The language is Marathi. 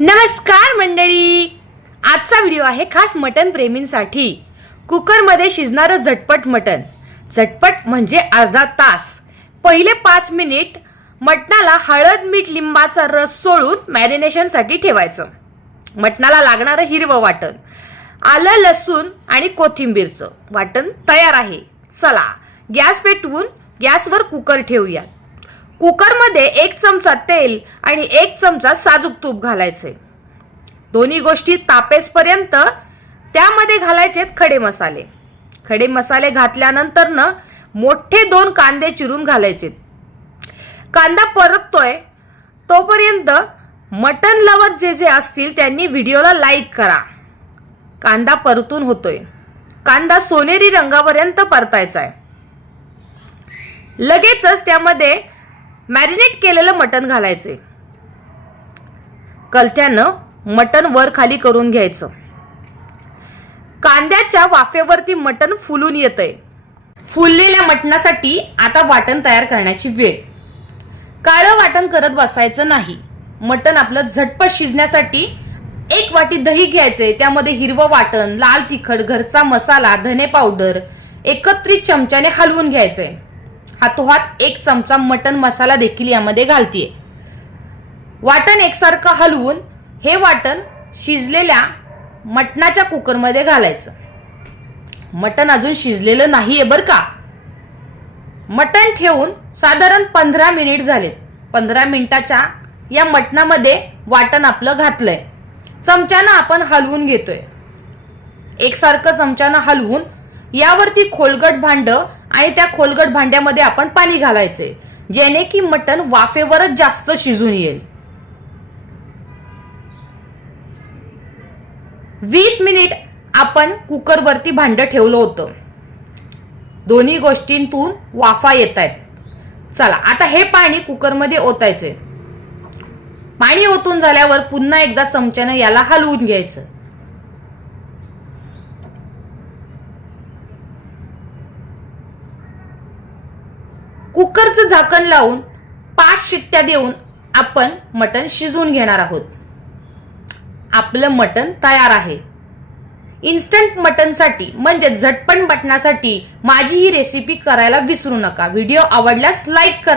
नमस्कार मंडळी, आजचा व्हिडिओ आहे खास मटन प्रेमींसाठी। कुकरमध्ये शिजणारं झटपट मटन। झटपट म्हणजे अर्धा तास। पहिले 5 मिनिट मटणाला हळद मीठ लिंबाचा रस सोडून मॅरिनेशनसाठी ठेवायचं। मटणाला लागणारं हिरवं वाटण, आलं लसूण आणि कोथिंबीरचं वाटण तयार आहे। चला गॅस पेटवून गॅसवर कुकर ठेवूया। कुकरमध्ये 1 चमचा तेल आणि 1 चमचा साजूक तूप घालायचे। दोन्ही गोष्टी तापेसपर्यंत त्यामध्ये घालायचे खडे मसाले। खडे मसाले घातल्यानंतर मोठे 2 कांदे चिरून घालायचे। कांदा परततोय तोपर्यंत मटन लवर जे असतील त्यांनी व्हिडिओला लाईक करा। कांदा परतून होतोय। कांदा सोनेरी रंगापर्यंत परतायचा आहे। लगेचच त्यामध्ये मॅरिनेट केलेलं मटण घालायचे। कलत्यानं मटण वर खाली करून घ्यायचं। कांद्याच्या वाफेवरती मटण फुलून येतंय। फुललेल्या मटणासाठी आता वाटण तयार करण्याची वेळ। काळं वाटण करत बसायचं नाही। मटण आपलं झटपट शिजण्यासाठी 1 वाटी दही घ्यायचे। त्यामध्ये हिरवं वाटण, लाल तिखट, घरचा मसाला, धने पावडर एकत्रित चमच्याने हलवून घ्यायचे। हातोहात 1 चमचा मटन मसाला देखील यामध्ये घालतीये। वाटण एकसारखं हलवून हे वाटण शिजलेल्या मटणाच्या कुकरमध्ये घालायचं। मटण अजून शिजलेलं नाहीये बरं का। मटण ठेवून साधारण 15 मिनिट झालेत। 15 मिनिटाच्या या मटणामध्ये वाटण आपलं घातलंय। चमच्यानं आपण हलवून घेतोय। एकसारखं चमच्यानं हलवून यावरती खोलगट भांड आणि त्या खोलगट भांड्यामध्ये आपण पाणी घालायचे, जेणे की मटण वाफेवरच जास्त शिजून येईल। 20 मिनिट आपण कुकरवरती भांड ठेवलं होतं। दोन्ही गोष्टींतून वाफा येतायत। चला आता हे पाणी कुकरमध्ये ओतायचे। पाणी ओतून झाल्यावर पुन्हा एकदा चमच्यानं याला हलवून घ्यायचं। कुकरचं झाकण लावून 5 शिट्ट्या देऊन आपण मटण शिजवून घेणार आहोत। आपलं मटण तयार आहे। इन्स्टंट मटणसाठी म्हणजे झटपट मटणासाठी माझी ही रेसिपी करायला विसरू नका। व्हिडिओ आवडल्यास लाईक करा।